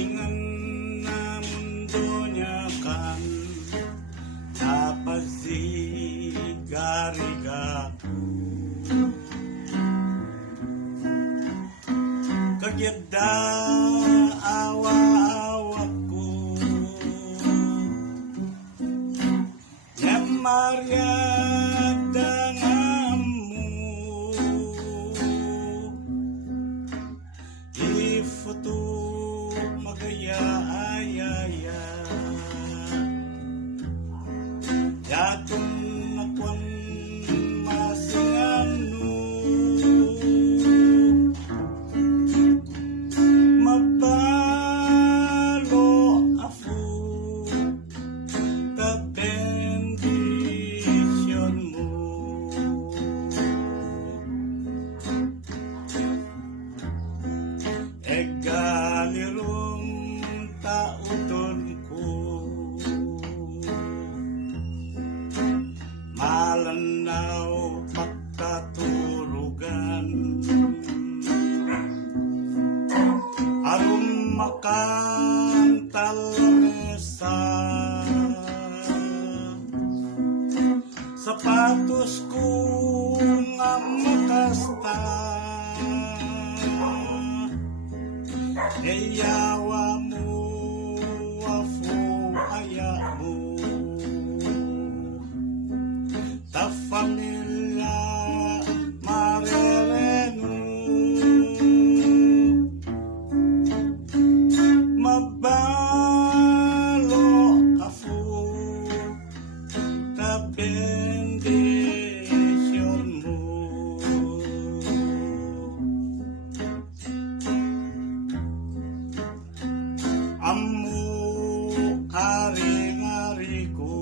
Paningan na mundo niya kan napasigarigako kagyada awa-awak ko Maria dangamu ifoto magaya ayaya yatong nakwan masinganu mabalo afu galirong tauton ko malanaw pagkaturugan arum makantal mesa sapatos ko nga makasta yawa mo afu ayamu ta familia marerenu mabalo afu ta bendition mo amu ari-ari ko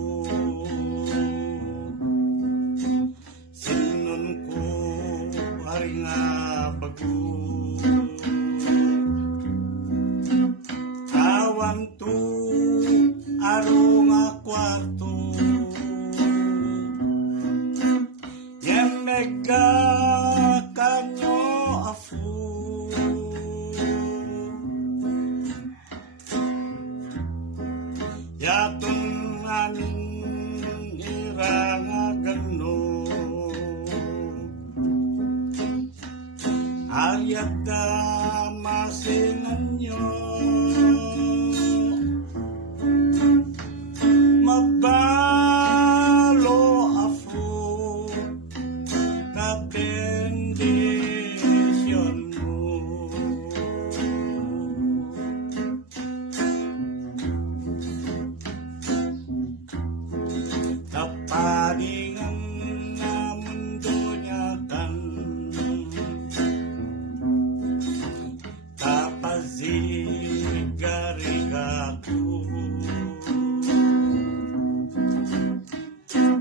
sinun ko ari nga bago kawan tu aro nga kwarto yemega kanyo afu yatong aming irangagano ayada masinganyo mabalo afu kabendisyon mo paningan na mundo niya kan tapasigarigako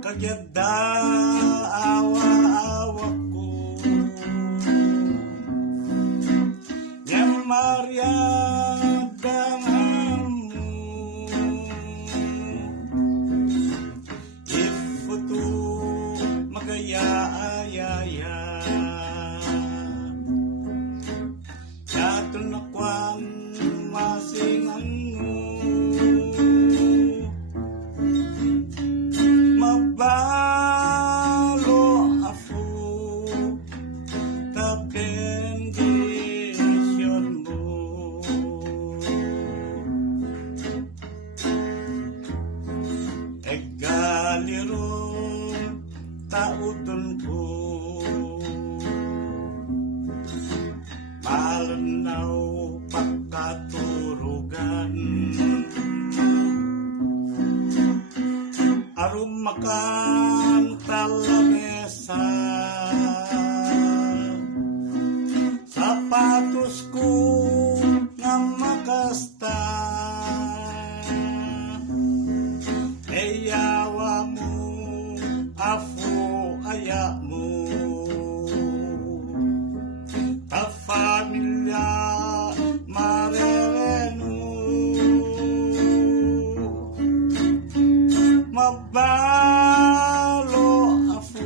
kagyada awa-awak ko yang Maria dangamu magaya ayaya yatong nakwan masinganu mabalo afu ta bendition mo galirong tauton ko malanaw pagkaturugan arum makan talamesa sapatos ko nga makasta yawa mo afu ayamu ta familia marerenu mabalo afu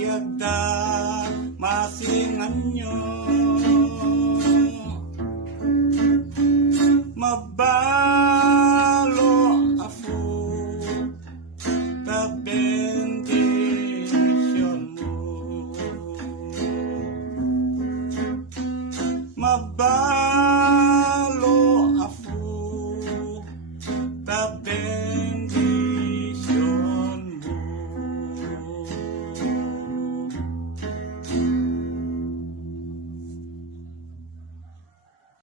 yagda masingan nyo mabalo afu ta bendisyon mo mabalo